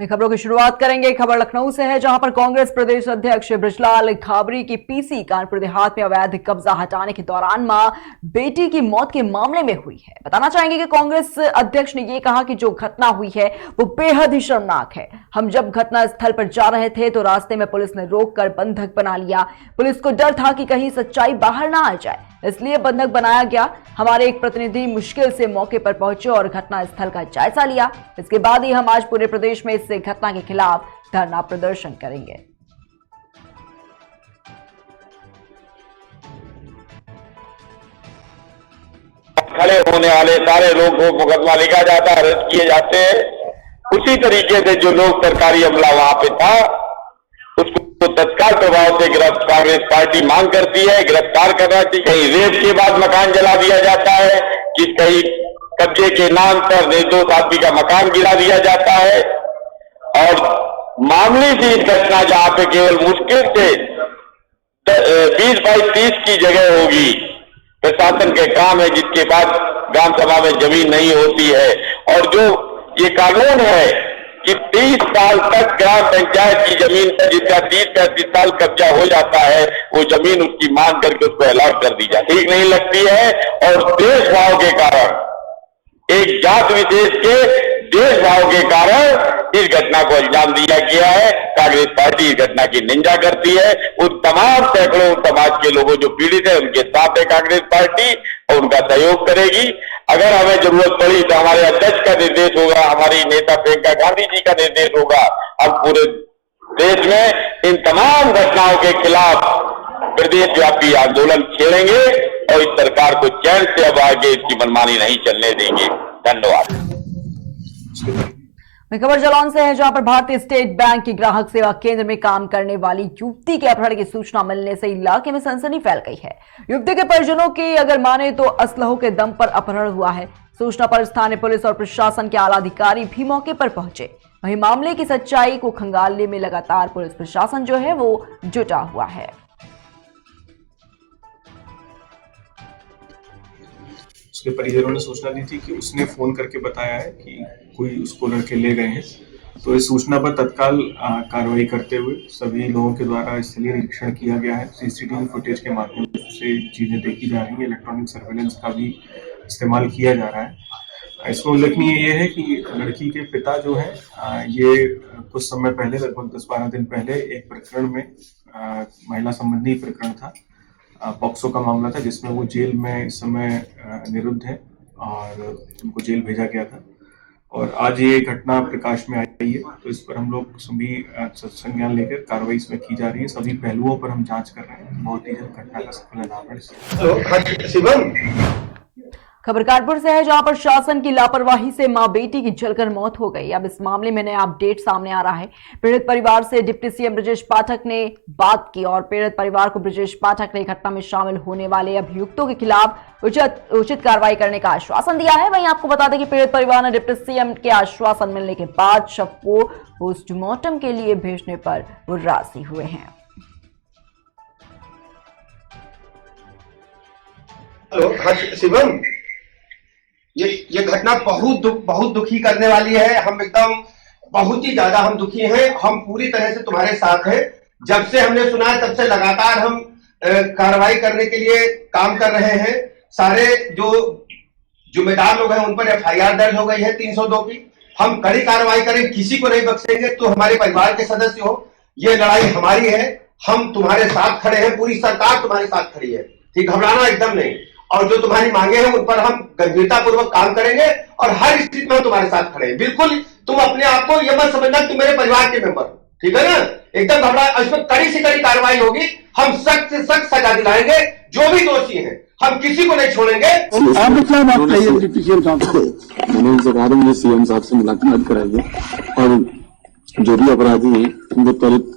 खबरों की शुरुआत करेंगे। खबर लखनऊ से है, जहां पर कांग्रेस प्रदेश अध्यक्ष बृजलाल खाबरी की पीसी कानपुर देहात में अवैध कब्जा हटाने के दौरान मां बेटी की मौत के मामले में हुई है। बताना चाहेंगे कि कांग्रेस अध्यक्ष ने यह कहा कि जो घटना हुई है वो बेहद ही शर्मनाक है। हम जब घटना स्थल पर जा रहे थे तो रास्ते में पुलिस ने रोककर बंधक बना लिया। पुलिस को डर था कि कहीं सच्चाई बाहर ना आ जाए, इसलिए बंधक बनाया गया। हमारे एक प्रतिनिधि मुश्किल से मौके पर पहुंचे और घटना स्थल का जायजा लिया। इसके बाद ही हम आज पूरे प्रदेश में इस घटना के खिलाफ धरना प्रदर्शन करेंगे। खड़े होने वाले सारे लोगों को मुकदमा लिखा जाता है, अरेस्ट किए जाते हैं। उसी तरीके से जो लोग सरकारी अमला वहां पे था उसको तो तत्काल प्रभाव से कांग्रेस पार्टी मांग करती है गिरफ्तार करना चाहिए। कहीं रेप के बाद मकान जला दिया जाता है, कि कहीं कब्जे के नाम पर निर्दोष आदमी का मकान गिरा दिया जाता है। और मामूली सी घटना जहां पे केवल मुश्किल से 20 बाई 30 की जगह होगी, प्रशासन के काम है जिसके बाद ग्राम सभा में जमीन नहीं होती है। और जो ये कानून है कि 30 साल तक ग्राम पंचायत की जमीन पर जिसका 30-35 साल कब्जा हो जाता है, वो जमीन उसकी मांग करके उसको अलॉट कर दी जाती है, ठीक नहीं लगती है। और देश भाव के कारण, एक जात विशेष के देश भाव के कारण इस घटना को अंजाम दिया गया है। कांग्रेस पार्टी इस घटना की निंदा करती है। उन तमाम सैकड़ों समाज के लोगों जो पीड़ित है उनके साथ है कांग्रेस पार्टी और उनका सहयोग करेगी। अगर हमें जरूरत पड़ी तो हमारे अध्यक्ष का निर्देश होगा, हमारी नेता प्रियंका गांधी जी का निर्देश होगा। हम पूरे देश में इन तमाम घटनाओं के खिलाफ प्रदेश व्यापी आंदोलन छेड़ेंगे और इस सरकार को चैन से अब आगे इसकी मनमानी नहीं चलने देंगे। धन्यवाद। खबर जालौन से है, जहां पर भारतीय स्टेट बैंक के ग्राहक सेवा केंद्र में काम करने वाली युवती के अपहरण की सूचना मिलने से इलाके में सनसनी फैल गई है। युवती के परिजनों की अगर माने तो असलहों के दम पर अपहरण हुआ है। सूचना पर स्थानीय पुलिस और प्रशासन के आला अधिकारी भी मौके पर पहुंचे। वहीं मामले की सच्चाई को खंगालने में लगातार पुलिस प्रशासन जो है वो जुटा हुआ है। उसके परिजनों ने सूचना दी थी कि उसने फोन करके बताया है कि कोई उसको लड़के ले गए हैं। तो इस सूचना पर तत्काल कार्रवाई करते हुए सभी लोगों के द्वारा स्थलीय निरीक्षण किया गया है। सीसीटीवी फुटेज के माध्यम से चीजें देखी जा रही है, इलेक्ट्रॉनिक सर्वेलेंस का भी इस्तेमाल किया जा रहा है। इसमें उल्लेखनीय ये है कि लड़की के पिता जो है ये कुछ समय पहले, लगभग 10-12 दिन पहले एक प्रकरण में, महिला संबंधी प्रकरण था, पॉक्सो का मामला था, जिसमें वो जेल में इस समय निरुद्ध है और उनको जेल भेजा गया था। और आज ये घटना प्रकाश में आई है, तो इस पर हम लोग सभी संज्ञान लेकर कार्रवाई इसमें की जा रही है। सभी पहलुओं पर हम जांच कर रहे हैं। बहुत ही जल्द घटना का सफल अनावरण। खबर कानपुर से है, जहां पर शासन की लापरवाही से मां बेटी की जलकर मौत हो गई। अब इस मामले में नया अपडेट सामने आ रहा है। पीड़ित परिवार से डिप्टी सीएम ब्रजेश पाठक ने बात की और पीड़ित परिवार को ब्रजेश पाठक ने घटना में शामिल होने वाले अभियुक्तों के खिलाफ उचित कार्रवाई करने का आश्वासन दिया है। वहीं आपको बता दें कि पीड़ित परिवार ने डिप्टी सीएम के आश्वासन मिलने के बाद शव को पोस्टमार्टम के लिए भेजने पर वो राजी हुए हैं। शिवम, ये घटना बहुत दुखी करने वाली है। हम एकदम बहुत ही ज्यादा हम दुखी हैं। हम पूरी तरह से तुम्हारे साथ हैं। जब से हमने सुना है तब से लगातार हम कार्रवाई करने के लिए काम कर रहे हैं। सारे जो जिम्मेदार लोग हैं उन पर एफआईआर दर्ज हो गई है 302 की। हम कड़ी कार्रवाई करें, किसी को नहीं बख्शेंगे। तो हमारे परिवार के सदस्य हो, ये लड़ाई हमारी है। हम तुम्हारे साथ खड़े हैं, पूरी सरकार तुम्हारे साथ खड़ी है। ठीक, घबराना एकदम नहीं। और जो तुम्हारी मांगे हैं उन पर हम गंभीरता पूर्वक काम करेंगे और हर स्थिति में हम तुम्हारे साथ खड़े हैं। बिल्कुल तुम अपने आप को ये मत समझना तुम मेरे परिवार के मेंबर, ठीक है ना। एकदम घबरा, इसमें कड़ी से कड़ी कार्रवाई होगी। हम सख्त से सख्त सजा दिलाएंगे। जो भी दोषी हैं हम किसी को नहीं छोड़ेंगे। मैंने उनसे कहा था मुझे सीएम साहब से मुलाकात कराइए और जो भी अपराधी हैं उनको त्वरित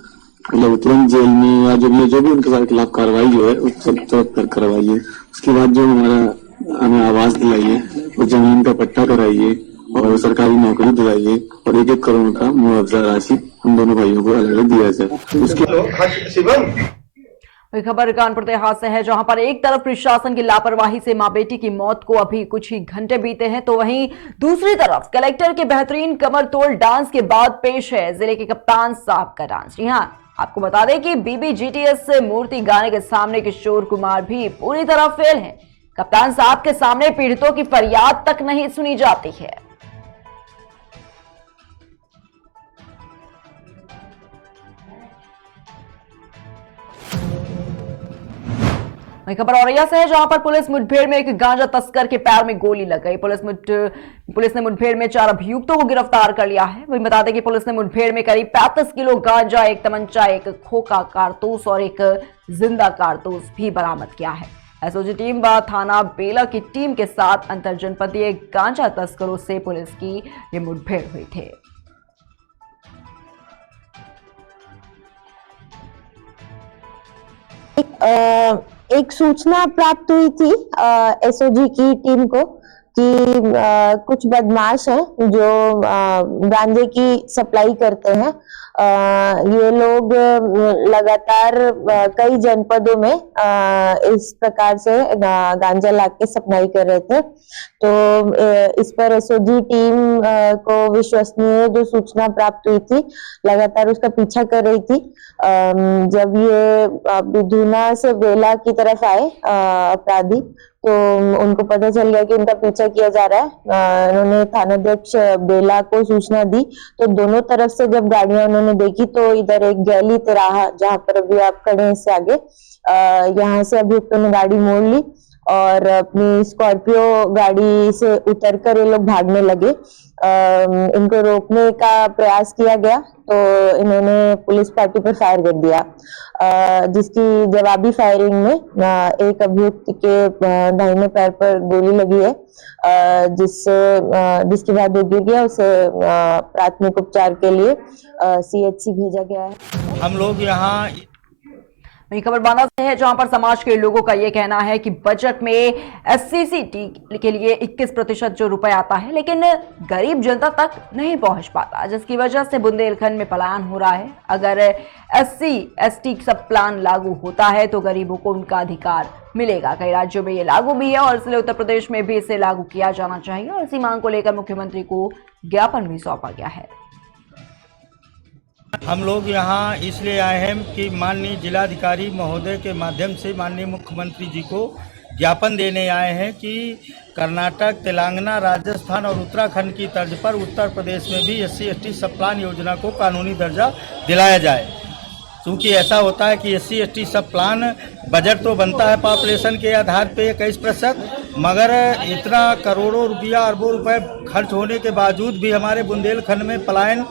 मतलब तुरंत जेल में या जो भी उनके साथ खिलाफ कार्रवाई जो है उस सब करवाइए। उसके बाद जो हमें आवास दिलाइए और जमीन का पट्टा कराइए और सरकारी नौकरी दिलाइए और 1-1 करोड़ का मुआवजा राशि हम दोनों भाइयों को अलग अलग दिया जाए। उसके वही खबर कानपुर देहात से है, जहां पर एक तरफ प्रशासन की लापरवाही से मां बेटी की मौत को अभी कुछ ही घंटे बीते हैं, तो वहीं दूसरी तरफ कलेक्टर के बेहतरीन कमर तोड़ डांस के बाद पेश है जिले के कप्तान साहब का डांस। जी हां, आपको बता दें कि BBGTS से मूर्ति गाने के सामने किशोर कुमार भी पूरी तरह फेल हैं। कप्तान साहब के सामने पीड़ितों की फरियाद तक नहीं सुनी जाती है। वहीं खबर औरैया से है, जहां पर पुलिस मुठभेड़ में एक गांजा तस्कर के पैर में गोली लग गई। पुलिस ने मुठभेड़ में 4 अभियुक्तों को गिरफ्तार कर लिया है। वहीं बता दें कि पुलिस ने मुठभेड़ में करीब 35 किलो गांजा, एक तमंचा, एक खोखा कारतूस और एक जिंदा कारतूस भी बरामद किया है। एसओजी टीम व थाना बेला की टीम के साथ अंतर जनपदीय गांजा तस्करों से पुलिस की ये मुठभेड़ हुई थी। एक सूचना प्राप्त हुई थी एसओजी की टीम को कि कुछ बदमाश हैं जो गांजे की सप्लाई करते हैं। ये लोग लगातार कई जनपदों में इस प्रकार से गांजा लाके सप्लाई कर रहे थे। तो इस पर एसओजी टीम को विश्वसनीय जो सूचना प्राप्त हुई थी, लगातार उसका पीछा कर रही थी। जब ये बिधुना से बेला की तरफ आए अपराधी, तो उनको पता चल गया कि उनका पीछा किया जा रहा है। उन्होंने थानाध्यक्ष बेला को सूचना दी, तो दोनों तरफ से जब गाड़ियां उन्होंने देखी, तो इधर एक गैली तिराहा, जहां पर अभी आप खड़े हैं इससे आगे, यहाँ से अभियुक्तों ने गाड़ी मोड़ ली और अपनी स्कॉर्पियो गाड़ी से उतरकर ये लोग भागने लगे। इनको रोकने का प्रयास किया गया, तो इन्होंने पुलिस पार्टी पर फायर कर दिया, जिसकी जवाबी फायरिंग में एक अभियुक्त के दाहिने पैर पर गोली लगी है, जिसके बाद वो गिर गया। उसे प्राथमिक उपचार के लिए CHC भेजा गया है। हम लोग यहाँ वही खबर बांदा से है, जहां पर समाज के लोगों का यह कहना है कि बजट में SCCT के लिए 21% जो रुपए आता है, लेकिन गरीब जनता तक नहीं पहुंच पाता, जिसकी वजह से बुंदेलखंड में पलायन हो रहा है। अगर SC/ST सब प्लान लागू होता है तो गरीबों को उनका अधिकार मिलेगा। कई राज्यों में ये लागू भी है और इसलिए उत्तर प्रदेश में भी इसे लागू किया जाना चाहिए और इसी मांग को लेकर मुख्यमंत्री को ज्ञापन भी सौंपा गया है। हम लोग यहाँ इसलिए आए हैं कि माननीय जिलाधिकारी महोदय के माध्यम से माननीय मुख्यमंत्री जी को ज्ञापन देने आए हैं कि कर्नाटक, तेलंगाना, राजस्थान और उत्तराखंड की तर्ज पर उत्तर प्रदेश में भी SC/ST सब प्लान योजना को कानूनी दर्जा दिलाया जाए। क्योंकि ऐसा होता है कि SC/ST सब प्लान बजट तो बनता है पॉपुलेशन के आधार पे 21%, मगर इतना करोड़ों रुपया, अरबों रुपए खर्च होने के बावजूद भी हमारे बुंदेलखंड में पलायन,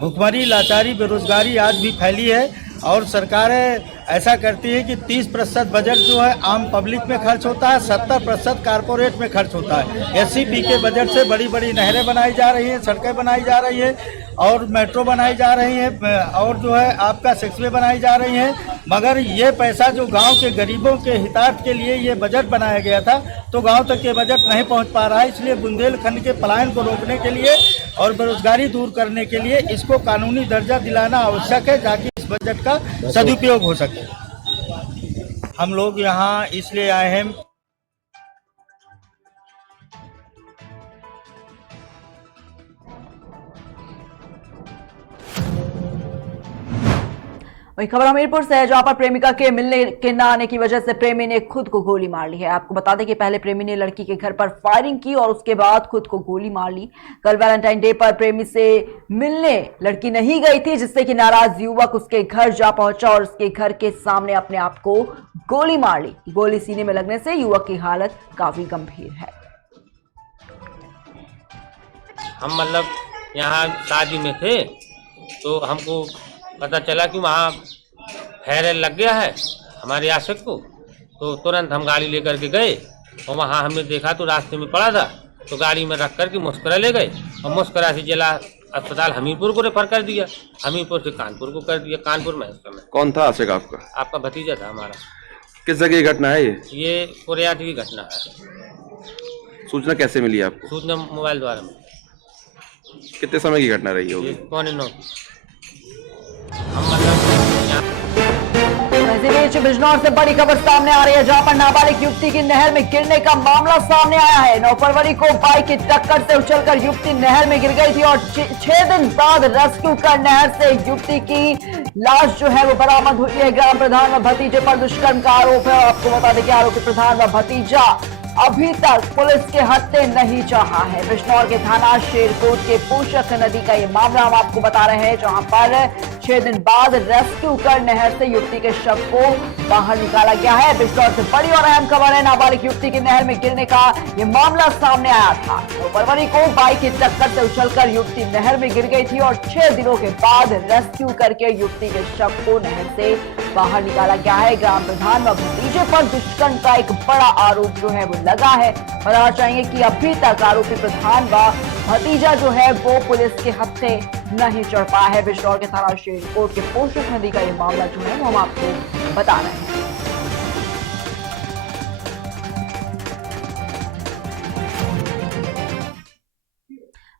भुखमरी, लाचारी, बेरोजगारी आज भी फैली है। और सरकारें ऐसा करती है कि 30% बजट जो है आम पब्लिक में खर्च होता है, 70% कारपोरेट में खर्च होता है। SCP के बजट से बड़ी बड़ी नहरें बनाई जा रही हैं, सड़कें बनाई जा रही हैं और मेट्रो बनाई जा रही है और जो है आपका सेक्सवे बनाई जा रही है, मगर ये पैसा जो गांव के गरीबों के हितार्थ के लिए ये बजट बनाया गया था, तो गांव तक ये बजट नहीं पहुंच पा रहा है। इसलिए बुंदेलखंड के पलायन को रोकने के लिए और बेरोजगारी दूर करने के लिए इसको कानूनी दर्जा दिलाना आवश्यक है, ताकि इस बजट का सदुपयोग हो सके। हम लोग यहाँ इसलिए आए हैं वही खबर हमीरपुर से है, जहां पर प्रेमिका के मिलने के न आने की वजह से प्रेमी ने खुद को गोली मार ली है। आपको बता दें कि पहले प्रेमी ने लड़की के घर पर फायरिंग की और उसके बाद खुद को गोली मार ली। कल वैलेंटाइन डे पर प्रेमी से मिलने लड़की नहीं गई थी, जिससे कि नाराज युवक उसके घर जा पहुंचा और उसके घर के सामने अपने आप को गोली मार ली। गोली सीने में लगने से युवक की हालत काफी गंभीर है। हम मतलब यहाँ शादी में थे, तो हमको पता चला कि वहाँ फायर लग गया है हमारे आशिक को, तो तुरंत हम गाड़ी लेकर के गए और वहाँ हमने देखा तो रास्ते में पड़ा था, तो गाड़ी में रख कर के मुस्करा ले गए और मुस्करा से जिला अस्पताल हमीरपुर को रेफर कर दिया, हमीरपुर से कानपुर को कर दिया। कानपुर में इस समय कौन था आशिक आपका? आपका भतीजा था हमारा। किस जगह की घटना है ये कोरियाट की घटना है। सूचना कैसे मिली आपको? सूचना मोबाइल द्वारा में। कितने समय की घटना रही होगी? 9:15। हम मतलब इसी बीच बिजनौर से बड़ी खबर सामने आ रही है, जहां पर नाबालिग युवती की नहर में गिरने का मामला सामने आया है। 9 फरवरी को बाइक की टक्कर से उछलकर युवती नहर में गिर गई थी और 6 दिन बाद रेस्क्यू कर नहर से युवती की लाश जो है वो बरामद हुई है। ग्राम प्रधान व भतीजे पर दुष्कर्म का आरोप है और आपको बता दें कि आरोपी प्रधान व भतीजा अभी तक पुलिस के हत्थे नहीं चाहा है। बिजनौर के थाना शेरकोट के पोषक नदी का ये मामला हम आपको बता रहे हैं, जहां पर 6 दिन बाद रेस्क्यू कर नहर से युवती के शव को बाहर निकाला गया है। बिजनौर से बड़ी और अहम खबर है, नाबालिग युवती की नहर में गिरने का ये मामला सामने आया था। 9 फरवरी को बाइक की टक्कर से उछलकर युवती नहर में गिर गई थी और 6 दिनों के बाद रेस्क्यू करके युवती के शव को नहर से बाहर निकाला गया है। ग्राम प्रधान व भतीजे पर दुष्कर्म का एक बड़ा आरोप जो है वो लगा है। बताना चाहेंगे कि अभी तक आरोपी प्रधान व भतीजा जो है वो पुलिस के हत्थे नहीं चढ़ पाया है। बिजनौर के थाना शेरकोट के पोषक नदी का ये मामला जो है वो हम आपको बता रहे हैं।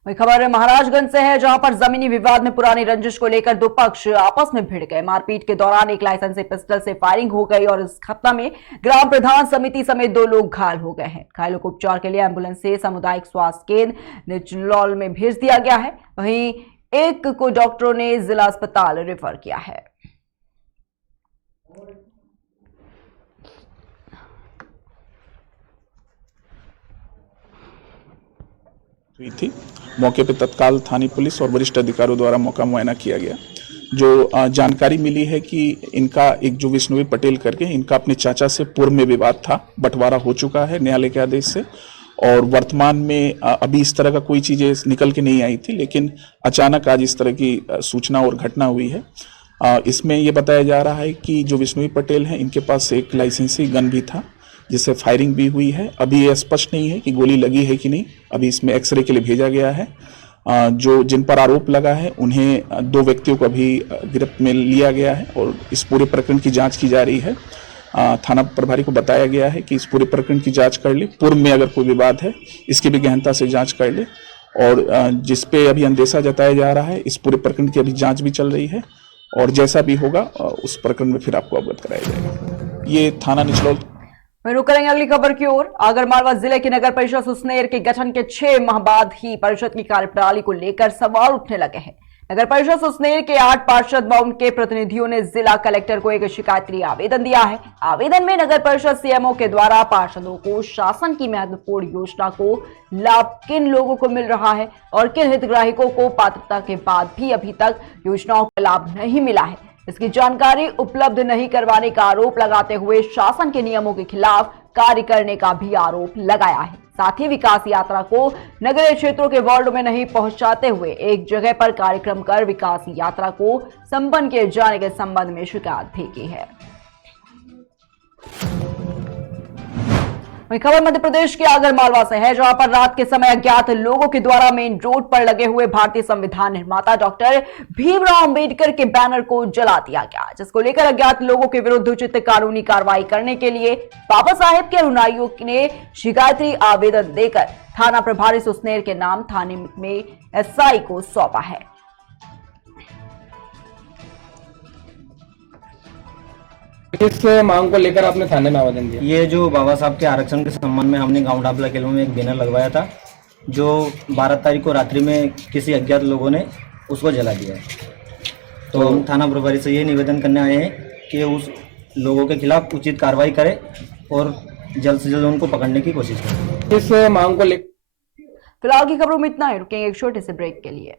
वही खबर महाराजगंज से है, जहां पर जमीनी विवाद में पुरानी रंजिश को लेकर दो पक्ष आपस में भिड़ गए। मारपीट के दौरान एक लाइसेंसी पिस्टल से फायरिंग हो गई और इस घटना में ग्राम प्रधान समिति समेत 2 लोग घायल हो गए हैं। घायलों को उपचार के लिए एम्बुलेंस से सामुदायिक स्वास्थ्य केंद्र निचलौल में भेज दिया गया है। वहीं एक को डॉक्टरों ने जिला अस्पताल रेफर किया है। हुई थी। मौके पर तत्काल थानी पुलिस और वरिष्ठ अधिकारियों द्वारा मौका मुआयना किया गया। जो जानकारी मिली है कि इनका एक जो विष्णुवी पटेल करके इनका अपने चाचा से पूर्व में विवाद था, बंटवारा हो चुका है न्यायालय के आदेश से और वर्तमान में अभी इस तरह का कोई चीज़ें निकल के नहीं आई थी, लेकिन अचानक आज इस तरह की सूचना और घटना हुई है। इसमें यह बताया जा रहा है कि जो विष्णुवी पटेल हैं इनके पास एक लाइसेंसी गन भी था जिससे फायरिंग भी हुई है। अभी यह स्पष्ट नहीं है कि गोली लगी है कि नहीं, अभी इसमें एक्सरे के लिए भेजा गया है। जो जिन पर आरोप लगा है उन्हें 2 व्यक्तियों को अभी गिरफ्त में लिया गया है और इस पूरे प्रकरण की जांच की जा रही है। थाना प्रभारी को बताया गया है कि इस पूरे प्रकरण की जांच कर ले, पूर्व में अगर कोई विवाद है इसकी भी गहनता से जांच कर ले और जिस पे अभी अंदेशा जताया जा रहा है इस पूरे प्रकरण की अभी जांच भी चल रही है और जैसा भी होगा उस प्रकरण में फिर आपको अवगत कराया जाएगा। ये थाना निचलौल। रुक करेंगे अगली खबर की ओर। आगरमालवा जिले की नगर परिषद सुसनेर के गठन के 6 माह बाद ही परिषद की कार्यप्रणाली को लेकर सवाल उठने लगे हैं। नगर परिषद सुसनेर के 8 पार्षद व उनके प्रतिनिधियों ने जिला कलेक्टर को एक शिकायती आवेदन दिया है। आवेदन में नगर परिषद सीएमओ के द्वारा पार्षदों को शासन की महत्वपूर्ण योजना को लाभ किन लोगों को मिल रहा है और किन हितग्राहिकों को पात्रता के बाद भी अभी तक योजनाओं का लाभ नहीं मिला है, इसकी जानकारी उपलब्ध नहीं करवाने का आरोप लगाते हुए शासन के नियमों के खिलाफ कार्य करने का भी आरोप लगाया है। साथ ही विकास यात्रा को नगरीय क्षेत्रों के वार्डों में नहीं पहुंचाते हुए एक जगह पर कार्यक्रम कर विकास यात्रा को संपन्न किए जाने के संबंध में शिकायत भी की है। वहीं खबर मध्य प्रदेश के आगरमालवा से है, जहां पर रात के समय अज्ञात लोगों के द्वारा मेन रोड पर लगे हुए भारतीय संविधान निर्माता डॉक्टर भीमराव अंबेडकर के बैनर को जला दिया गया, जिसको लेकर अज्ञात लोगों के विरुद्ध उचित कानूनी कार्रवाई करने के लिए बाबा साहेब के अनुयायियों ने शिकायती आवेदन देकर थाना प्रभारी सुसनेर के नाम थाने में एसआई को सौंपा है। किस मांग को लेकर आपने थाने में आवेदन दिया? ये जो बाबा साहब के आरक्षण के संबंध में हमने गांव डाबला किले में एक बैनर लगवाया था, जो 12 तारीख को रात्रि में किसी अज्ञात लोगों ने उसको जला दिया है। तो हम थाना प्रभारी से ये निवेदन करने आए हैं कि उस लोगों के खिलाफ उचित कार्रवाई करें और जल्द से जल्द उनको पकड़ने की कोशिश करें। किस मांग को लेकर फिलहाल की खबरों में इतना ही। रुकेंगे एक छोटे से ब्रेक के लिए।